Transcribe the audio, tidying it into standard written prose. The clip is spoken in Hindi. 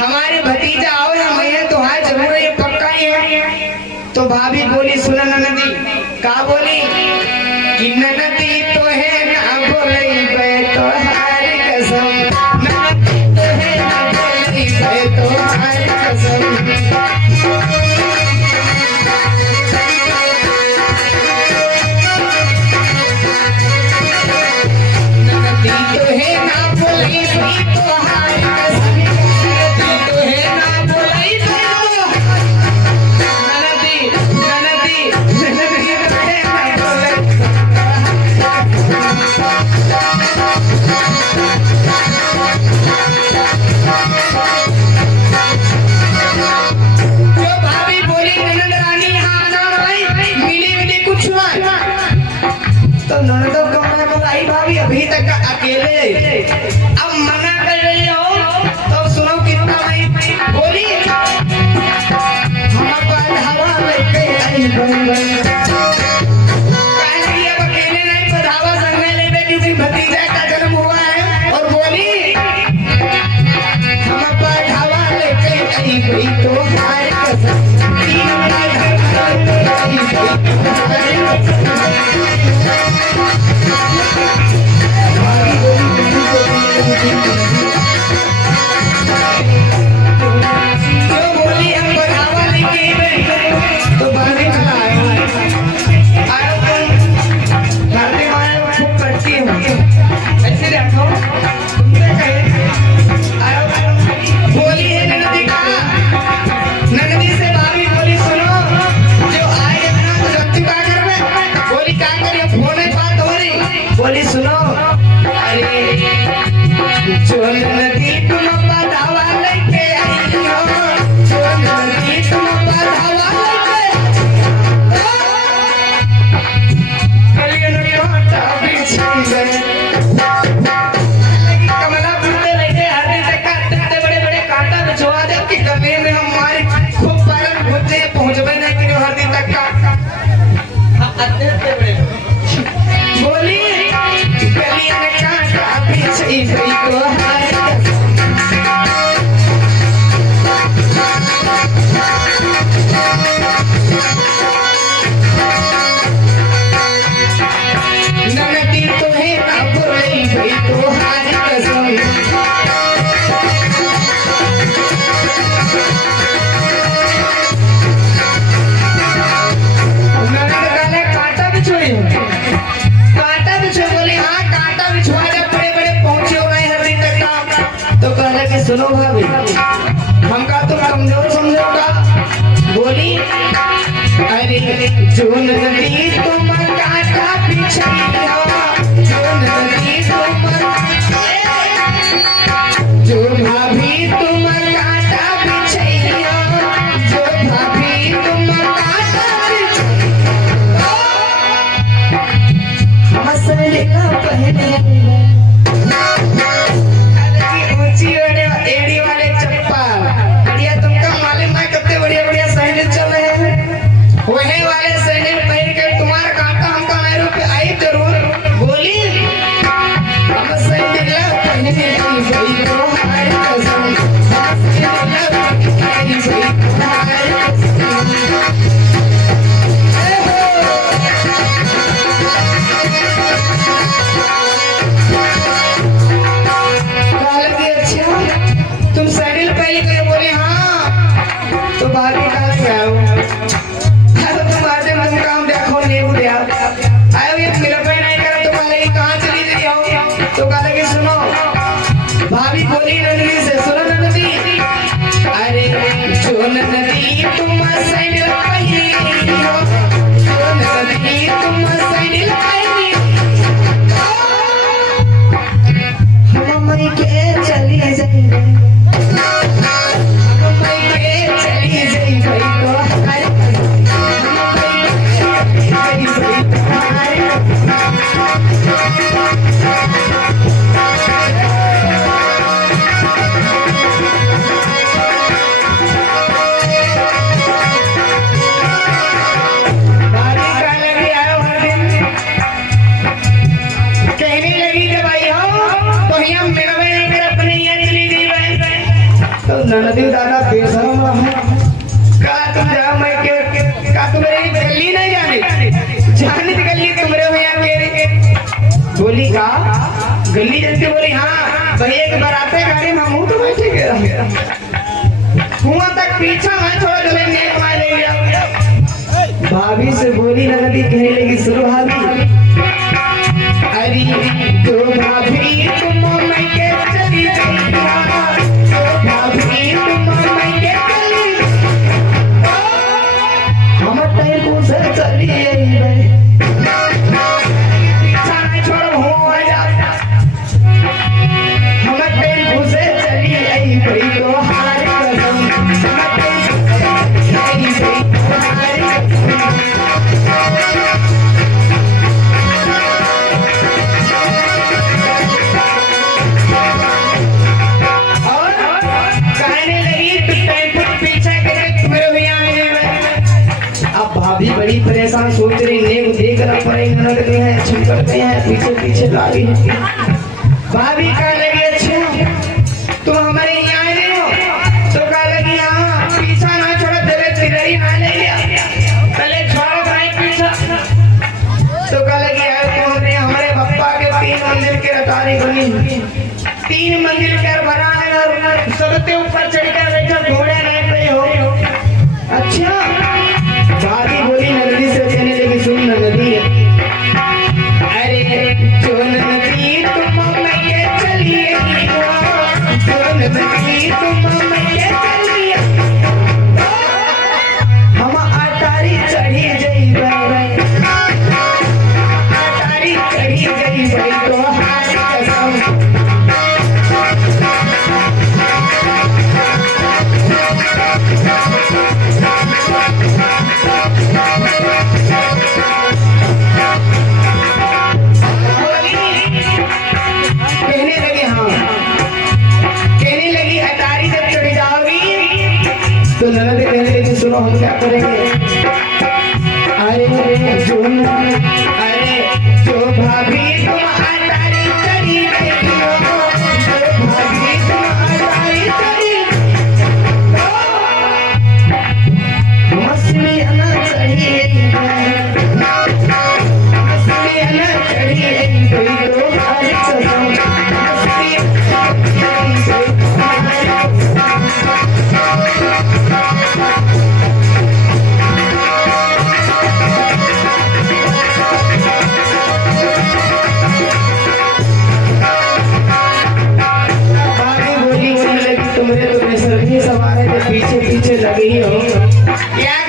हमारे भतीजा आओ ना मैं तो हाँ जरूर ये पक्का ही है। तो भाभी बोली सुना ननदी का बोली कि ननदी तो है ना बोले तो हार कसम, ननदी तो है ना बोले तो हार कसम। ननदों कमरा में आई भाभी अभी तक अकेले, अब मना कर रही हो तो सुनो कितना नहीं बोली हम हवा लेके आई कहने अब अकेले नहीं बधावा संग में ले क्योंकि भतीजा का जन्म हुआ है। और बोली हम हवा लेके आई गई तो हार कसम, बोली सुनो अरे जो नदी तुम बधावा लेके आई हो, जो नदी तुम बधावा लेके कांटा बिछी गए कमला बुलते रहते हर दिन काटते बड़े बड़े कांटा बिछवा दे कि गले में हमारे खूब पालन होते पहुंचवे नहीं कि हर दिन तक का अत्ते बड़े बोली ननदी तो है ना बोली गई तो हार कसम, ननद गाले कांटा बिछोई कांटा बिछो बोली हाँ कांटा बिछवा जब बड़े बड़े पहुंचे हो गए हर दिन तक तो कहने कि सुनो भाभी हमका तुम कमजोर समझोगा। बोली अरे जो नदी तुम कांटा बिछाई हो, जो नदी तुम जो भाभी तुम कांटा बिछाई हो, जो भाभी तुम कांटा बिछाई हंसने का पहने ऊंची एड़ी वाले चप्पा बढ़िया तुमका मालूम है कितने बढ़िया बढ़िया सैंडल चल रहे हैं, वही वाले सैंडल पहन के तुम्हारा कांटा हमका मेरे पे आई जरूर। बोली हम सैंडल पहने की गई तो हार कसम, सैंडल पहने की गई तो हार कसम। तुम सैंडल पहले के बोले हाँ तो बाहर निकाल के आओ, तुम आते तुम काम देखो नहीं उठे आयो ये मेरा पे नहीं करा तो कहले कहाँ चली गई हो तो कहले कि सुनो भाभी बोली नंदी से सुनो नंदी अरे जो नंदी तुम सैंडल पहनी हो, जो नंदी तुम सैंडल पहनी हम मई के चली जाएंगे चली जाएंगे ननदी दादा बेशरम रहा का तुम जा मैं के का तुम मेरी गली नहीं जाने जाने की गली तुमरे हो यार मेरे बोली का गली जैसे बोली हाँ भैया के बराते गाड़ी में हम तो बैठे गए कुआं तक पीछा मैं छोड़ चले नेक मार गया भाभी से बोली ननदी कहने लगी सुनो भाभी अरे तो भाभी तुम मैं के चली गई भाभी तुम मैं के चली हम टाइम को से चली गई पीछा नहीं छोड़ हो जा हम टाइम को से चली गई भाई तो हार कसम हम टाइम चली गई भाभी बड़ी परेशान सोच रही नेक देख रहा पर ननद हैं छुप करते हैं पीछे पीछे लागी भाभी कह लगी अच्छा तुम हमारे यहाँ आए हो तो कह लगी हाँ पीछा ना छोड़ा तेरे तिरही ना ले लिया पहले छोड़ भाई पीछा तो कह लगी तुमने हमारे पप्पा के 3 मंजिल की रतारी बनी 3 मंजिल घर बना है और सबसे ऊपर चढ़कर बैठा घोड़े नाच रहे हो अच्छा भाभी बोली नदी से कहने लगी सुन नदी अरे जो नदी तुम मैं के चलिए जो नदी तुम मैं के चलिए हम अटारी चढ़ी जइबे अटारी चढ़ी जइबे तो हाथ कसम तो ननद कहने लगी सुनो हम क्या करेंगे अरे जो भाभी तुम अटारी चढ़ी गई हो जो भाभी तुम अटारी चढ़ी मछली अना चढ़ी मछली अना चढ़ी तो हर कसम पीछे पीछे लगी हो क्या